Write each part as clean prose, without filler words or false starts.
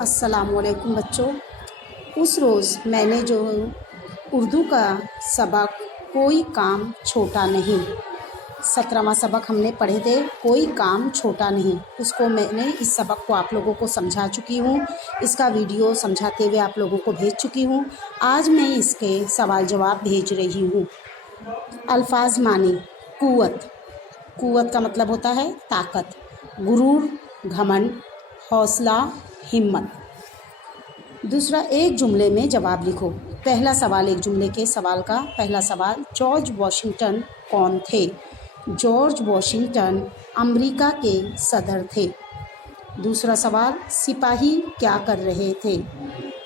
अस्सलाम वालेकुम बच्चों। उस रोज़ मैंने जो उर्दू का सबक कोई काम छोटा नहीं, 17वां सबक हमने पढ़े थे, कोई काम छोटा नहीं। उसको मैंने इस सबक को आप लोगों को समझा चुकी हूँ, इसका वीडियो समझाते हुए आप लोगों को भेज चुकी हूँ। आज मैं इसके सवाल जवाब भेज रही हूँ। अल्फाज मानी, कुव्वत, कुव्वत का मतलब होता है ताकत, गुरूर, घमंड, हौसला, हिम्मत। दूसरा, एक जुमले में जवाब लिखो। पहला सवाल, एक जुमले के सवाल का पहला सवाल, जॉर्ज वॉशिंगटन कौन थे? जॉर्ज वॉशिंगटन अमेरिका के सदर थे। दूसरा सवाल, सिपाही क्या कर रहे थे?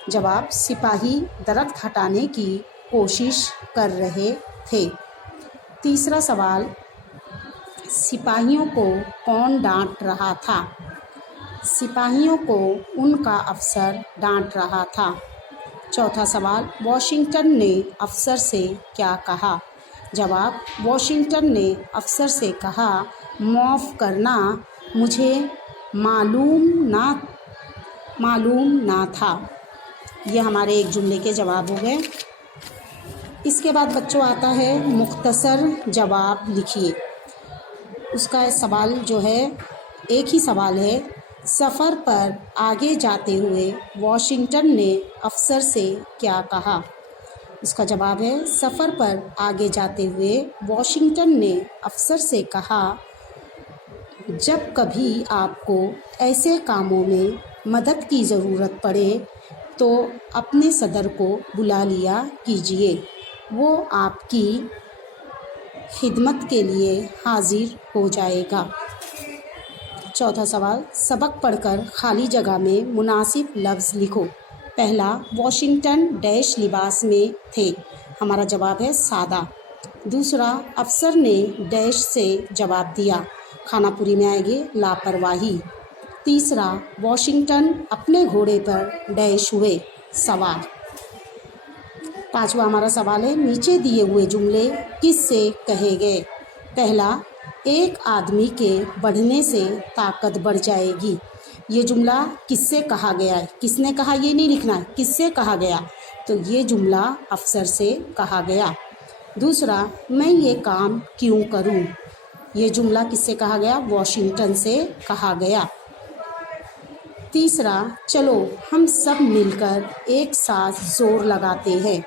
जवाब, सिपाही दरख्त हटाने की कोशिश कर रहे थे। तीसरा सवाल, सिपाहियों को कौन डांट रहा था? सिपाहियों को उनका अफसर डांट रहा था। चौथा सवाल, वॉशिंगटन ने अफसर से क्या कहा? जवाब, वॉशिंगटन ने अफसर से कहा, माफ़ करना, मुझे मालूम ना था। ये हमारे एक जुमले के जवाब हो गए। इसके बाद बच्चों आता है मुख्तसर जवाब लिखिए। उसका सवाल जो है, एक ही सवाल है, सफ़र पर आगे जाते हुए वॉशिंगटन ने अफसर से क्या कहा? इसका जवाब है, सफ़र पर आगे जाते हुए वॉशिंगटन ने अफसर से कहा, जब कभी आपको ऐसे कामों में मदद की ज़रूरत पड़े तो अपने सदर को बुला लिया कीजिए, वो आपकी खिदमत के लिए हाजिर हो जाएगा। चौथा सवाल, सबक पढ़कर खाली जगह में मुनासिब लफ्ज़ लिखो। पहला, वॉशिंगटन डैश लिबास में थे। हमारा जवाब है सादा। दूसरा, अफसर ने डैश से जवाब दिया, खानापुरी में आएगी लापरवाही। तीसरा, वॉशिंगटन अपने घोड़े पर डैश हुए, सवार। पांचवा हमारा सवाल है, नीचे दिए हुए जुमले किससे कहे गए? पहला, एक आदमी के बढ़ने से ताकत बढ़ जाएगी। ये जुमला किससे कहा गया है? किसने कहा ये नहीं लिखना है, किससे कहा गया? तो ये जुमला अफसर से कहा गया। दूसरा, मैं ये काम क्यों करूं? ये जुमला किससे कहा गया? वॉशिंगटन से कहा गया। तीसरा, चलो हम सब मिलकर एक साथ जोर लगाते हैं।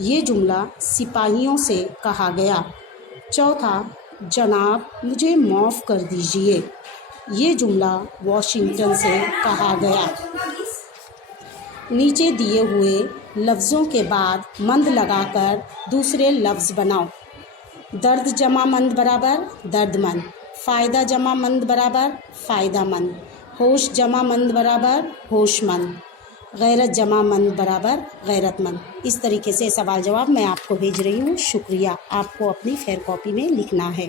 ये जुमला सिपाहियों से कहा गया। चौथा, जनाब मुझे माफ़ कर दीजिए। ये जुमला वॉशिंगटन से कहा गया। नीचे दिए हुए लफ्ज़ों के बाद मंद लगाकर दूसरे लफ्ज़ बनाओ। दर्द जमा मंद बराबर दर्दमंद, फ़ायदा जमा मंद बराबर फ़ायदामंद, होश जमा मंद बराबर होशमंद, गैरत जमा मंद बराबर गैरतमंद। इस तरीके से सवाल जवाब मैं आपको भेज रही हूँ। शुक्रिया। आपको अपनी फेयर कॉपी में लिखना है।